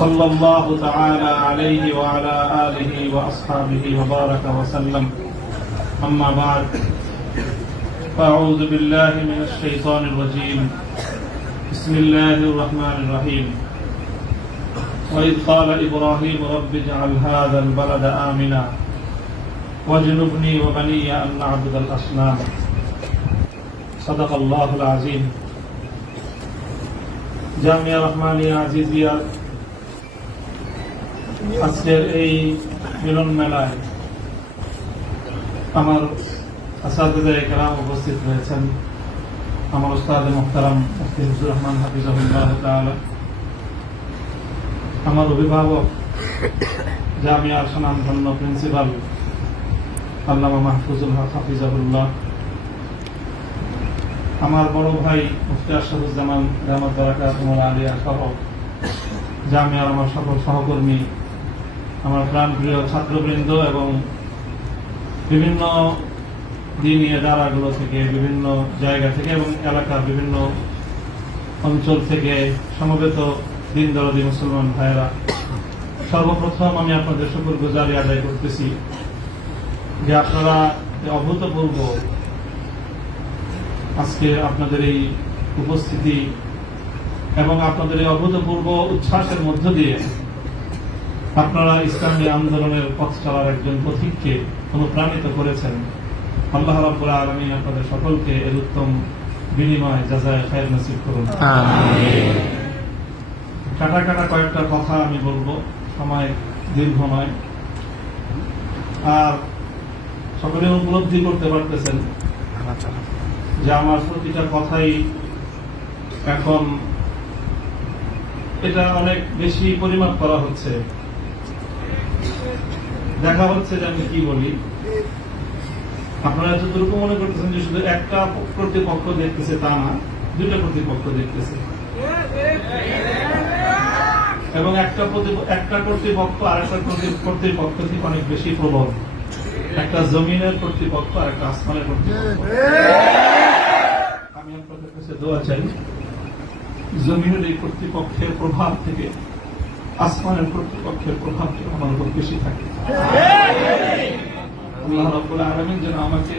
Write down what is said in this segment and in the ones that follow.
صلى الله تعالى عليه وعلى آله وأصحابه وبارك وسلم. أما بعد فأعوذ بالله من الشيطان الرجيم. بسم الله الرحمن الرحيم. وإذ قال إبراهيم رب اجعل هذا البلد آمنا. واجنبني وبني أن نعبد الأصنام. صدق الله العظيم. جامعة رحمانية عزيزية আজকের এই মিলন মেলায় আমার আসাদুল্লাহ একরাম উপস্থিত রয়েছেন আমার উস্তাদ মোহতারাম মুফতি হুজুর রহমান হাফিজাহুল্লাহ তাআলা। আমার অভিভাবক জামিয়ার সুনামধন্য প্রিন্সিপাল আল্লামা মাহফুজুল হক হাফিজাহুল্লাহ। আমার বড় ভাই মুফতি আশরাফুজ্জামান রহমত বারাকাত আলিয়া সহ জামিয়ার আমার সকল সহকর্মী আমার প্রাণপ্রিয় ছাত্রবৃন্দ এবং বিভিন্ন দিনীয় দ্বারাগুলো থেকে, বিভিন্ন জায়গা থেকে এবং এলাকার বিভিন্ন অঞ্চল থেকে সমবেত দিন দরদি মুসলমান ভাইয়েরা, সর্বপ্রথম আমি আপনাদের শুকুর গুজারি আদায় করতেছি যে আপনারা অভূতপূর্ব আজকে আপনাদের এই উপস্থিতি এবং আপনাদের এই অভূতপূর্ব উচ্ছ্বাসের মধ্য দিয়ে আপনারা ইসলামী আন্দোলনের পথ চলার একজন পথিককে অনুপ্রাণিত করেছেন। আল্লাহ রাব্বুল আলামিন আপনাদের সকলকে এর উত্তম বিনিময় যাজায় খায়ের নসিব করুন। কাটা কাটা কয়েকটা কথা আমি বলব সময় দীর্ঘ নয়। আর সকলে উপলব্ধি করতে পারতেছেন যে আমার প্রতিটা কথাই এখন এটা অনেক বেশি পরিমাপ করা হচ্ছে। দেখা হচ্ছে যে আমি কি বলি। আপনারা যতটুকু মনে করতেছেন যে শুধু একটা কর্তৃপক্ষ দেখতেছে তা না, দুইটা কর্তৃপক্ষ দেখতেছে। এবং একটা একটা কর্তৃপক্ষ আর একটা কর্তৃপক্ষ থেকে অনেক বেশি প্রবল। একটা জমিনের কর্তৃপক্ষ আর একটা আসমানের কর্তৃপক্ষ আমি আপনাদের কাছে দোয়া চাই, জমিনের এই কর্তৃপক্ষের প্রভাব থেকে আসমানের কর্তৃপক্ষের প্রভাব আমার উপর বেশি থাকে। আল্লাহ রাব্বুল আলামিন যেন আমাকে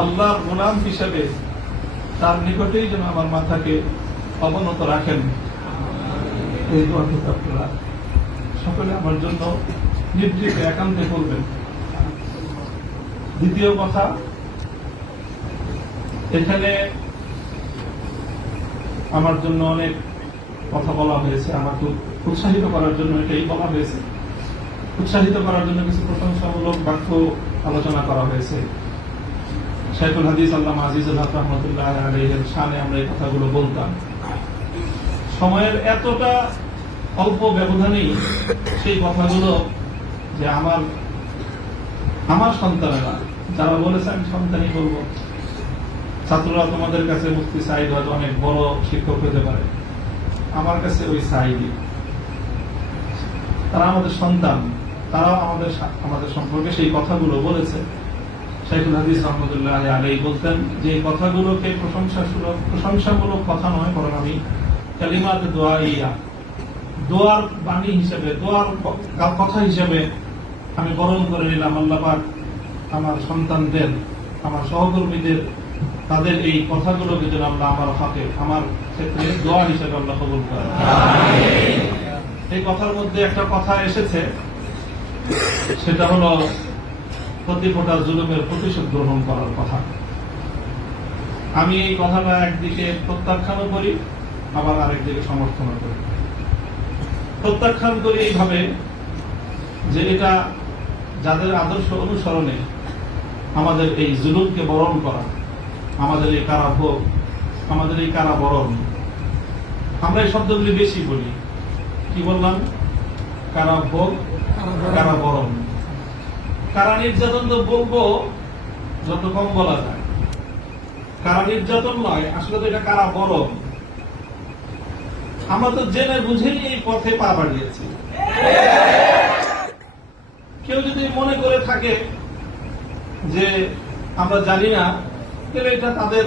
আল্লাহর গোলাম হিসেবে তার নিকটেই যেন আমার মাথাকে অবনত রাখেন। এই দোয়া থেকে আপনারা সকলে আমার জন্য নির্দিষ্ট একান্তে করবেন দ্বিতীয় কথা, এখানে আমার জন্য অনেক কথা বলা হয়েছে, আমাকে উৎসাহিত করার জন্য এটাই বলা হয়েছে। উৎসাহিত করার জন্য কিছু প্রশংসামূলক বাক্য আলোচনা করা হয়েছে। শাইখুল হাদিস আল্লাহ আজিজুল হক রহমতুল্লাহ সামনে আমরা এই কথাগুলো বলতাম। সময়ের এতটা অল্প ব্যবধানেই সেই কথাগুলো যে আমার আমার সন্তানেরা, যারা বলেছে, আমি সন্তানই বলব। ছাত্ররা তোমাদের কাছে মুক্তি সাইদ হয়তো অনেক বড় শিক্ষক হতে পারে। আমার কাছে ওই সাইডই তারা আমাদের সন্তান। তারাও আমাদের আমাদের সম্পর্কে সেই কথাগুলো বলেছে। শাইখুল হাদিস রহমতুল্লাহ আলাই বলতেন যে কথাগুলোকে প্রশংসা প্রশংসামূলক কথা নয়, বরং আমি কালিমাত দোয়া ইয়া দোয়ার বাণী হিসেবে, দোয়ার কথা হিসেবে আমি বরণ করে নিলাম আল্লাহ পাক আমার সন্তানদের, আমার সহকর্মীদের, তাদের এই কথাগুলোকে যেন আল্লাহ আমার হকে, আমার ক্ষেত্রে দোয়া হিসেবে আল্লাহ কবুল করেন। এই কথার মধ্যে একটা কথা এসেছে সেটা হলো প্রতি ফোটা জুলুমের প্রতিশোধ গ্রহণ করার কথা। আমি এই কথাটা একদিকে প্রত্যাখ্যানও করি আবার আরেকদিকে সমর্থনও করি। প্রত্যাখ্যান করি এইভাবে যে এটা যাদের আদর্শ অনুসরণে আমাদের এই জুলুমকে বরণ করা আমাদের এই কারাভোগ আমাদের এই কারা কারাবরণ আমরা এই শব্দগুলি বেশি বলি। কি বললাম? কারাভোগ কারাবরণ কারা নির্যাতন তো বলব, যত কম বলা যায়। কারা নির্যাতন নয়, আসলে তো এটা কারা বড় আমরা তো জেনে বুঝেই এই পথে পা বাড়িয়েছি। কেউ যদি মনে করে থাকে যে আমরা জানি না, তাহলে এটা তাদের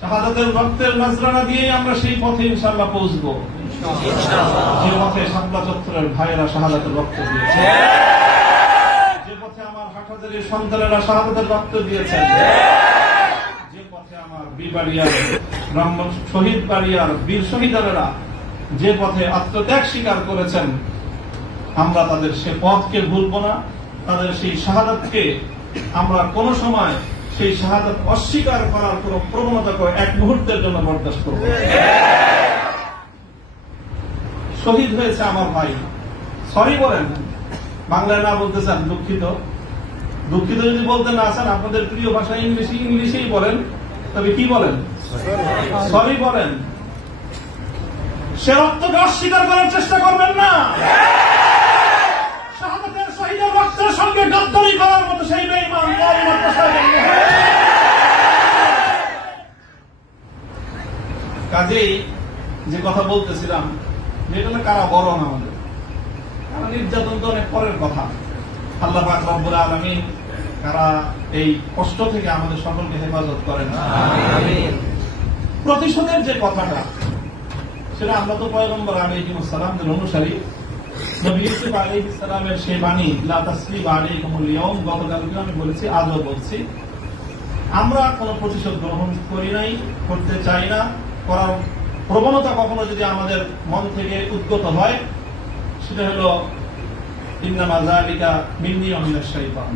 শাহাদাতের রক্তের নজরানা দিয়ে আমরা সেই পথে ইনশাল্লাহ পৌঁছবো। যে পথে সাতলা চত্বরের ভাইয়েরা শাহাদাতের রক্ত দিয়েছে। যে পথে আমার হাটহাজারির সন্তানেরা শাহাদাতের রক্ত দিয়েছেন যে পথে আমার বিবাড়িয়ার ব্রাহ্ম শহীদ বাড়িয়ার বীর শহীদারেরা যে পথে আত্মত্যাগ স্বীকার করেছেন আমরা তাদের সে পথকে ভুলব না। তাদের সেই শাহাদাতকে আমরা কোনো সময় সেই শাহাদাত অস্বীকার করার কোন প্রবণতাকে এক মুহূর্তের জন্য বরদাস্ত করব শহীদ হয়েছে আমার ভাই। সরি বলেন, বাংলায় না বলতে চান, দুঃখিত। দুঃখিত যদি বলতে না চান, আপনাদের প্রিয় ভাষা ইংলিশ, ইংলিশেই বলেন। তবে কি বলেন? সরি বলেন। সে রক্তকে অস্বীকার করার চেষ্টা করবেন না। শাহাদাতের শহীদের রক্তের সঙ্গে গদ্দারি করার মতো সেই বেঈমান একমাত্র শহীদের নয়। কাজেই যে কথা বলতেছিলাম হলো কারা বরং আমাদের? কারা নির্যাতন তো অনেক পরের কথা। আল্লাহ পাক রব্বুল আলামিন কারা এই কষ্ট থেকে আমাদের সকলকে হেফাজত করেন। প্রতিশোধের যে কথাটা সেটা আমরা তো পয়গম্বর আলাইহিম সালামদের অনুসারী। নবী ইউসুফ আলাইহিস সালামের সেই বাণী লা তাসরিবা আলাইকুমুল ইয়াউম গতকালকে আমি বলেছি আজও বলছি। আমরা কোনো প্রতিশোধ গ্রহণ করি নাই করতে চাই না। করার প্রবণতা কখনো যদি আমাদের মন থেকে উদ্গত হয়, সেটা হলো, ইন্নামা যালিকা মিন্নি অমিনাশ শাইতান।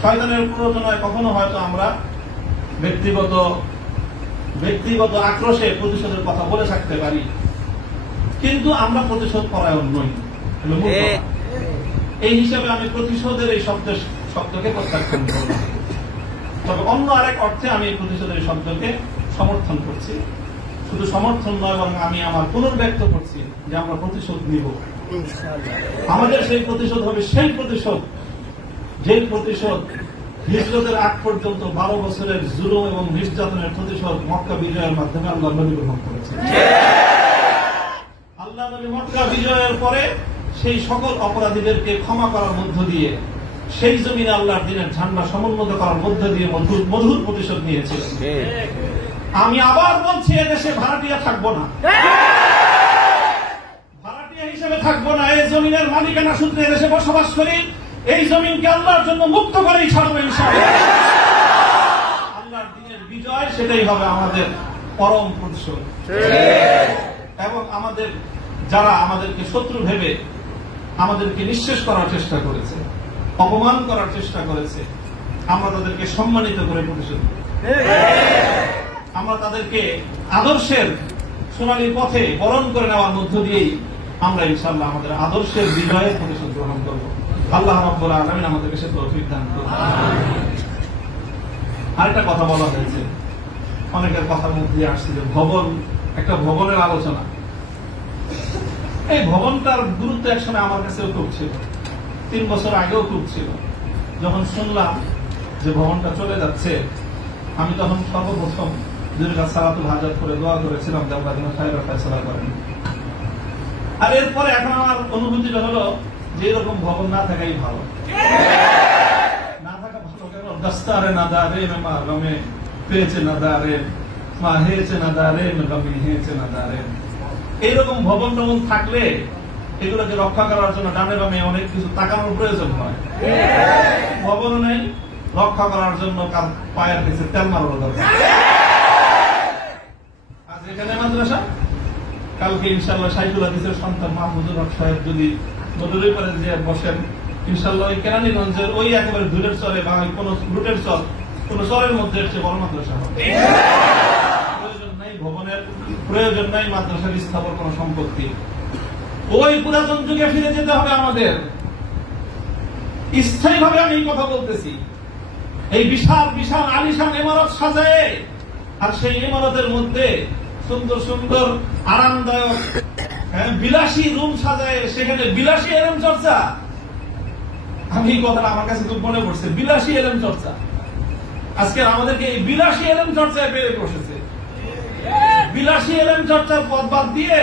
শয়তানের প্ররোচনায় কখনো হয়তো আমরা ব্যক্তিগত ব্যক্তিগত আক্রোশে প্রতিশোধের কথা বলে থাকতে পারি। কিন্তু আমরা প্রতিশোধ পরায়ণ নই। এই হিসাবে আমি প্রতিশোধের এই শব্দের শব্দকে প্রত্যাখ্যান করব তবে অন্য আরেক অর্থে আমি এই প্রতিশোধের শব্দকে সমর্থন করছি। শুধু সমর্থন নয় বরং আমি আমার পুনর্ব্যক্ত করছি যে আমরা প্রতিশোধ নিব। আমাদের সেই প্রতিশোধ হবে সেই প্রতিশোধ যে প্রতিশোধ হিজরতের আগ পর্যন্ত বারো বছরের জুলুম এবং নির্যাতনের প্রতিশোধ মক্কা বিজয়ের মাধ্যমে আল্লাহ নবী গ্রহণ করেছেন। আল্লাহ নবী মক্কা বিজয়ের পরে সেই সকল অপরাধীদেরকে ক্ষমা করার মধ্য দিয়ে সেই জমিনে আল্লাহর দিনের ঝান্ডা সমুন্নত করার মধ্য দিয়ে মধুর মধুর প্রতিশোধ নিয়েছিলেন আমি আবার বলছি এদেশে ভাড়াটিয়া থাকব না। ভাড়াটিয়া হিসেবে থাকব না এই জমিনের মালিকানা সূত্রে এদেশে বসবাস করি। এই জমিনকে আল্লাহর জন্য মুক্ত করেই ছাড়বো আল্লাহর দিনের বিজয় সেটাই হবে আমাদের পরম প্রতিশোধ। এবং আমাদের যারা আমাদেরকে শত্রু ভেবে আমাদেরকে নিঃশেষ করার চেষ্টা করেছে অপমান করার চেষ্টা করেছে আমরা তাদেরকে সম্মানিত করে প্রতিশোধ। আমরা তাদেরকে আদর্শের সোনালী পথে বরণ করে নেওয়ার মধ্য দিয়েই আমরা ইনশাল্লাহ আমাদের আদর্শের বিজয়ের প্রতিশোধ গ্রহণ করব। আল্লাহ রব্বুল আলমিন আমাদেরকে সে তৌফিক দান করুন। আরেকটা কথা বলা হয়েছে। অনেকের কথার মধ্যে আসছে যে ভবন একটা ভবনের আলোচনা। এই ভবনটার গুরুত্ব একসময় আমার কাছেও খুব ছিল। তিন বছর আগেও খুব ছিল। যখন শুনলাম যে ভবনটা চলে যাচ্ছে আমি তখন সর্বপ্রথম আর এরপরে এখন আমার অনুভূতিটা হলো যে এরকম ভবন না থাকাই ভালো। না থাকা ভালো কেন? না পেয়েছে না দারে মা, হেয়েছে না দারে হেয়েছে না দারে। এইরকম ভবন টবন থাকলে এগুলোকে রক্ষা করার জন্য ডানে বামে অনেক কিছু তাকানোর প্রয়োজন হয়। ভবন নেই রক্ষা করার জন্য কার পায়ের কাছে তেল মারানো দরকার। এখানে মাদ্রাসা? কালকে ইনশাল্লাহ সাইকুল হাদিসের সন্তান মাহমুদুর হক সাহেব যদি নদীর পারে যে বসেন ইনশাল্লাহ ওই কেরানীগঞ্জের ওই একেবারে দূরের চরে বা কোন রুটের চর, কোন চরের মধ্যে এর বড় মাদ্রাসা হবে। প্রয়োজন নাই ভবনের, প্রয়োজন নাই মাদ্রাসার স্থাপন, কোন সম্পত্তি। ওই পুরাতন যুগে ফিরে যেতে হবে আমাদের। স্থায়ীভাবে আমি এই কথা বলতেছি। এই বিশাল বিশাল আলিশান ইমারত সাজায়, আর সেই ইমারতের মধ্যে সুন্দর সুন্দর আরামদায়ক হ্যাঁ, বিলাসী রুম সাজায় সেখানে বিলাসী এরম চর্চা। আমি এই কথাটা আমার কাছে খুব মনে পড়ছে বিলাসী এরম চর্চা। আজকে আমাদেরকে এই বিলাসী এরম চর্চায় পেরে বসেছে। বিলাসী এরম চর্চার পথ বাদ দিয়ে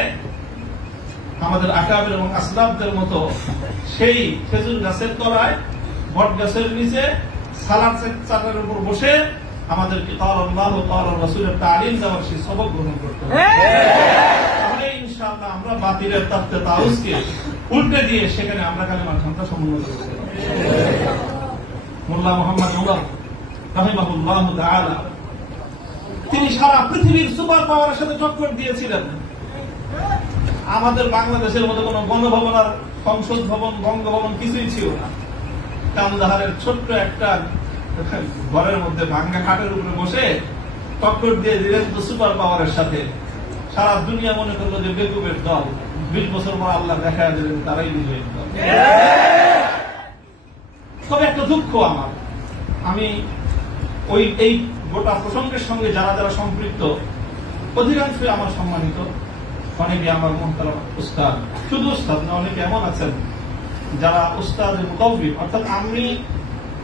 আমাদের আকাবের এবং আসলাফদের মতো সেই খেজুর গাছের তলায় বট গাছের নিচে সালাদ চাটার উপর বসে আমাদেরকে কাল আল্লাহ কাল রাসূলের তালিম দেওয়ার সেই সবক গ্রহণ করতে হবে। তাহলে ইনশাআল্লাহ আমরা বাতিলের তাফতে তাউসকে উল্টে দিয়ে সেখানে আমরা কালেমার ক্ষমতা সমুন্নত করতে পারব। মোল্লা মোহাম্মদ উমর রাহিমাহুল্লাহ তাআলা তিনি সারা পৃথিবীর সুপার পাওয়ারের সাথে টক্কর দিয়েছিলেন। আমাদের বাংলাদেশের মতো কোনো গণভবন আর সংসদ ভবন বঙ্গভবন কিছুই ছিল না। কান্দাহারের ছোট্ট একটা ঘরের মধ্যে ভাঙ্গা খাটের উপরে বসে টক্কর দিয়ে দিলেন তো সুপার পাওয়ারের সাথে। সারা দুনিয়া মনে করল যে বেকুবের দল। বিশ বছর পর আল্লাহ দেখা দিলেন, তারাই বিজয়ী দল। তবে একটা দুঃখ আমার। আমি ওই, এই গোটা প্রসঙ্গের সঙ্গে যারা যারা সম্পৃক্ত, অধিকাংশই আমার সম্মানিত। অনেকে আমার মহতারা উস্তাদ। শুধু উস্তাদ না, অনেকে এমন আছেন যারা উস্তাদ মুকবির অর্থাৎ আমি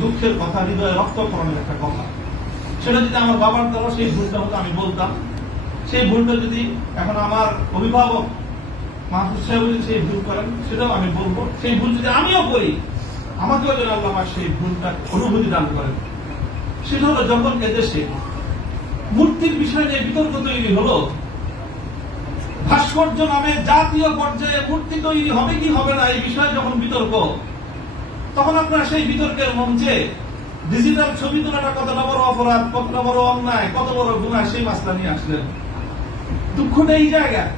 দুঃখের কথা, হৃদয়ে রক্তকরণের একটা কথা। সেটা যদি আমার বাবার দ্বারা সেই ভুলটা হতো, আমি বলতাম। সেই ভুলটা যদি এখন আমার অভিভাবক মাহফুজ সাহেব যদি সেই ভুল করেন, সেটাও আমি বলব। সেই ভুল যদি আমিও করি, আমাকেও যেন আল্লাহ আমার সেই ভুলটা অনুভূতি দান করেন। সেটা হলো যখন এদেশে মূর্তির বিষয় নিয়ে বিতর্ক তৈরি হলো, ভাস্কর্য নামে জাতীয় পর্যায়ে মূর্তি তৈরি হবে কি হবে না, এই বিষয়ে যখন বিতর্ক তখন আপনারা সেই বিতর্কের মঞ্চে ডিজিটাল ছবি তোলাটা কতটা বড় অপরাধ কতটা বড় অন্যায়, কত বড় গুণা সেই মাসলা নিয়ে আসলেন। দুঃখটা এই জায়গায়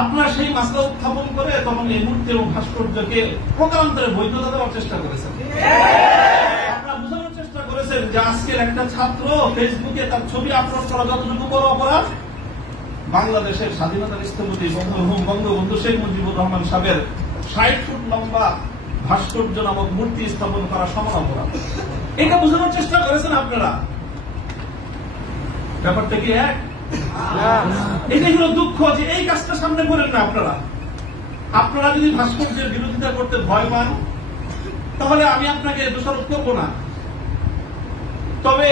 আপনারা সেই মাসলা উত্থাপন করে তখন এই মূর্তি এবং ভাস্কর্যকে প্রকারান্তরে বৈধতা দেওয়ার চেষ্টা করেছেন। চেষ্টা করেছেন যে আজকের একটা ছাত্র ফেসবুকে তার ছবি আপলোড করা যতটুকু বড় অপরাধ, বাংলাদেশের স্বাধীনতার স্থপতি বঙ্গবন্ধু শেখ মুজিবুর রহমান সাহেবের ষাট ফুট লম্বা ভাস্কর্য নামক মূর্তি স্থাপন করা সমান এটা বোঝানোর চেষ্টা করেছেন আপনারা। ব্যাপারটা কি এক? এটাই হলো দুঃখ যে এই কাজটা সামনে করেন না আপনারা। আপনারা যদি ভাস্কর্যের বিরোধিতা করতে ভয় পান, তাহলে আমি আপনাকে দোষারোপ করব না। তবে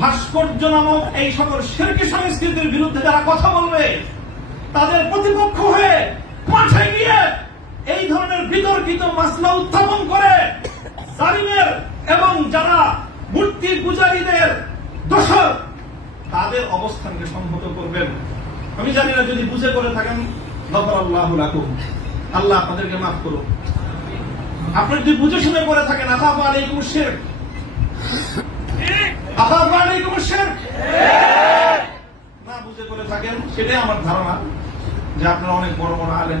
ভাস্কর্য নামক এই সকল শেরকি সংস্কৃতির বিরুদ্ধে যারা কথা বলবে, তাদের প্রতিপক্ষ হয়ে মাঠে গিয়ে এই ধরনের বিতর্কিত মাসলা উত্থাপন করে জালিমের এবং যারা মূর্তি পূজারীদের দোষর, তাদের অবস্থানকে সংহত করবেন। আমি জানি না, যদি বুঝে করে থাকেন আল্লাহ আল্লাহ আপনাদেরকে মাফ করুন আপনি যদি বুঝে শুনে করে থাকেন আকাব আলাইকুম শের। আকাব আলাইকুম শের। না বুঝে করে থাকেন, সেটাই আমার ধারণা যে আপনারা অনেক বড় বড় আলেন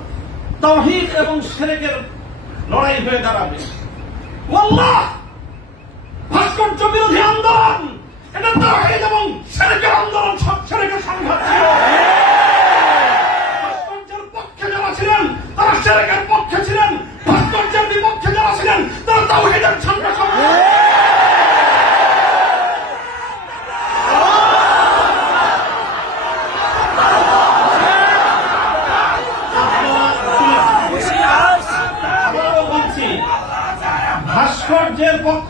তহিদ এবং সেরেকের লড়াই হয়ে দাঁড়াবে। ভাস্কর্য বিরোধী আন্দোলন! এটা তহিদ এবং সেরেকের আন্দোলন, সব সেরেকের সংঘাত ছিল। ভাস্কর্যের পক্ষে যারা ছিলেন, তারা সেরেকের পক্ষে ছিলেন। ভাস্কর্যের বিপক্ষে যারা ছিলেন, তারা তাওহীদের ঝান্ডা সংগ্রাম আবারও বলছি ভাস্কর্যের পক্ষ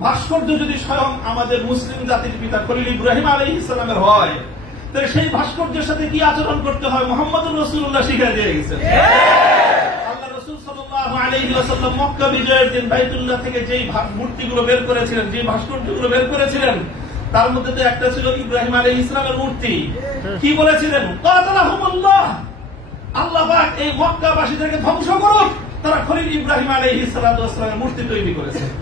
ভাস্কর্য যদি স্বয়ং আমাদের মুসলিম জাতির পিতা খলিল ইব্রাহিম আলী ইসলামের হয়, তাহলে সেই ভাস্কর্যের সাথে কি আচরণ করতে হয়? মোহাম্মদ রসুল্লাহ শিখে দিয়ে গেছেন আলী ইসলামের ধ্বংস করুক। তারা খলিল ইব্রাহিম সালাতু ওয়াসসালামের মূর্তি তৈরি করেছে।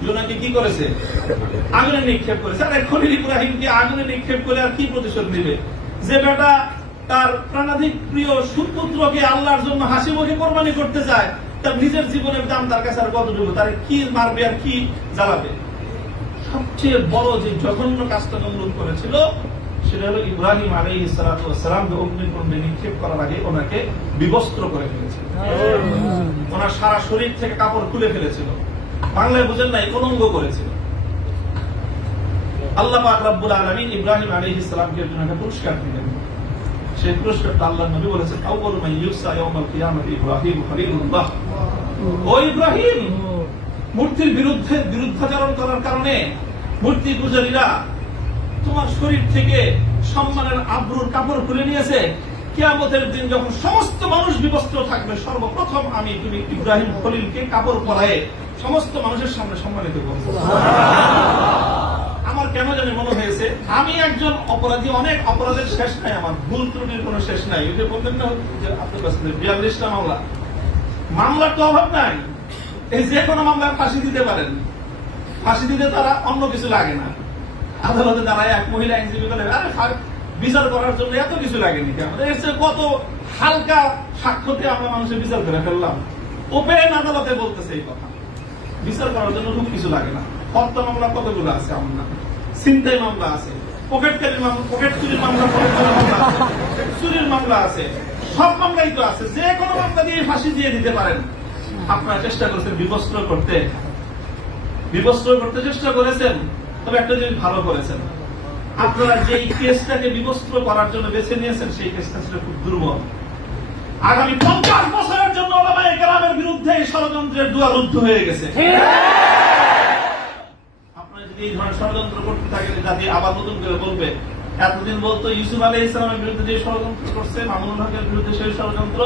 যে ওনাকে কি করেছে? আগুনে নিক্ষেপ করেছে। আর খলিল ইব্রাহিমকে আগুনে নিক্ষেপ করে আর কি প্রতিশোধ দিবে যে বেটা তার প্রাণাধিক প্রিয় সুপুত্রকে আল্লাহর জন্য হাসি মুখে কোরবানি করতে চায় তার নিজের জীবনের দাম তার কাছে আর কতটুকু তার কি মারবে আর কি জ্বালাবে? সবচেয়ে বড় যে জঘন্য কাজটা নমরুদ করেছিল সেটা হলো ইব্রাহিম আলী অগ্নিকুণ্ডে নিক্ষেপ করার আগে ওনাকে বিবস্ত্র করে ফেলেছিল ওনার সারা শরীর থেকে কাপড় খুলে ফেলেছিল। বাংলায় বুঝেন নাই উলঙ্গ করেছিল? আল্লাহ পাক রব্বুল আলামিন ইব্রাহিম আলাইহিস সালামকে জন্য একটা পুরস্কার দিলেন। সেই পুরস্কারটা আল্লাহ নবী ইউসা ইয়াউমাল কিয়ামাতি ইব্রাহিম খলিলুল্লাহ ও ইব্রাহিম, মূর্তির বিরুদ্ধে বিরুদ্ধাচরণ করার কারণে মূর্তি পূজারীরা তোমার শরীর থেকে সম্মানের আব্রুর কাপড় খুলে নিয়েছে। কিয়ামতের দিন যখন সমস্ত মানুষ বিবস্ত্র থাকবে, সর্বপ্রথম আমি তুমি ইব্রাহিম খলিলকে কাপড় পরায়ে সমস্ত মানুষের সামনে সম্মানিত করব। আমার কেন জানি মনে হয়েছে, আমি একজন অপরাধী, অনেক অপরাধের শেষ নাই আমার, ভুল ত্রুটির কোনো শেষ নাই। ওই যে বললেন না যে আপনার কাছে বিয়াল্লিশটা মামলা, মামলার তো অভাব নাই। এই যে কোনো মামলায় ফাঁসি দিতে পারেন। ফাঁসি দিতে তারা অন্য কিছু লাগে না। আদালতে দাঁড়ায় এক মহিলা আইনজীবী বলে, আরে বিচার করার জন্য এত কিছু লাগেনি কেন? এর চেয়ে কত হালকা সাক্ষ্যতে আমরা মানুষের বিচার করে ফেললাম? ওপেন আদালতে বলতেছে এই কথা। বিচার করার জন্য খুব কিছু লাগে না। হত্যা মামলা কতগুলো আছে আমার? নামে ছিনতাই মামলা আছে। পকেটকারীর পকেট চুরির মামলা, পকেট চুরির মামলা চুরির মামলা আছে। সব মামলাই তো আছে। যে কোনো মামলা দিয়ে ফাঁসি দিয়ে দিতে পারেন। আপনারা চেষ্টা করেছেন বিবস্ত্র করতে। বিবস্ত্র করতে চেষ্টা করেছেন, তবে একটা জিনিস ভালো করেছেন। আপনারা যেই কেসটাকে বিবস্ত্র করার জন্য বেছে নিয়েছেন, সেই কেসটা ছিল খুব দুর্বল। আগামী পঞ্চাশ বছরের জন্য ওলামায়ে কেরামের বিরুদ্ধে এই ষড়যন্ত্রের দুয়ার রুদ্ধ হয়ে গেছে। আপনারা যদি এই ধরনের ষড়যন্ত্র করতে থাকেন জাতি আবার নতুন করে বলবে। এতদিন বলতো ইউসুফ আলী ইসলামের বিরুদ্ধে যে ষড়যন্ত্র করছে মামুনুল হকের বিরুদ্ধে সেই ষড়যন্ত্র।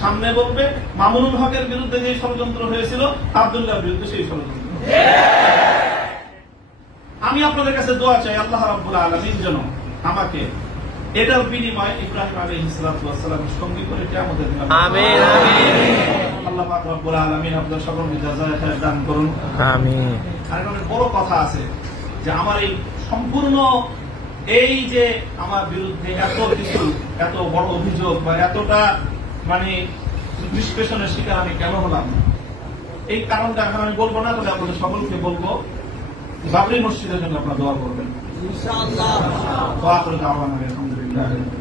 সামনে বলবে মামুনুল হকের বিরুদ্ধে যে ষড়যন্ত্র হয়েছিল আব্দুল্লাহর বিরুদ্ধে সেই ষড়যন্ত্র। আমি আপনাদের কাছে দোয়া চাই আল্লাহ রাব্বুল আলামিন যেন আমাকে এটার বিনিময় ইব্রাহিম সঙ্গী করে আমাদের আমিন, আমিন। আল্লাহ পাক রব্বুল আলামিন আপনাদের সকলকে জাযায়ে খায়ের দান করুন। আমিন। আর অনেক বড় কথা আছে যে আমার এই সম্পূর্ণ এই যে আমার বিরুদ্ধে এত কিছু এত বড় অভিযোগ বা এতটা মানে নিষ্পেষণের শিকার আমি কেন হলাম? এই কারণটা এখন আমি বলব না তবে আপনাদের সকলকে বলব বাবরি মসজিদের জন্য আপনারা দোয়া করবেন। দোয়া করে দাওয়ান Amen.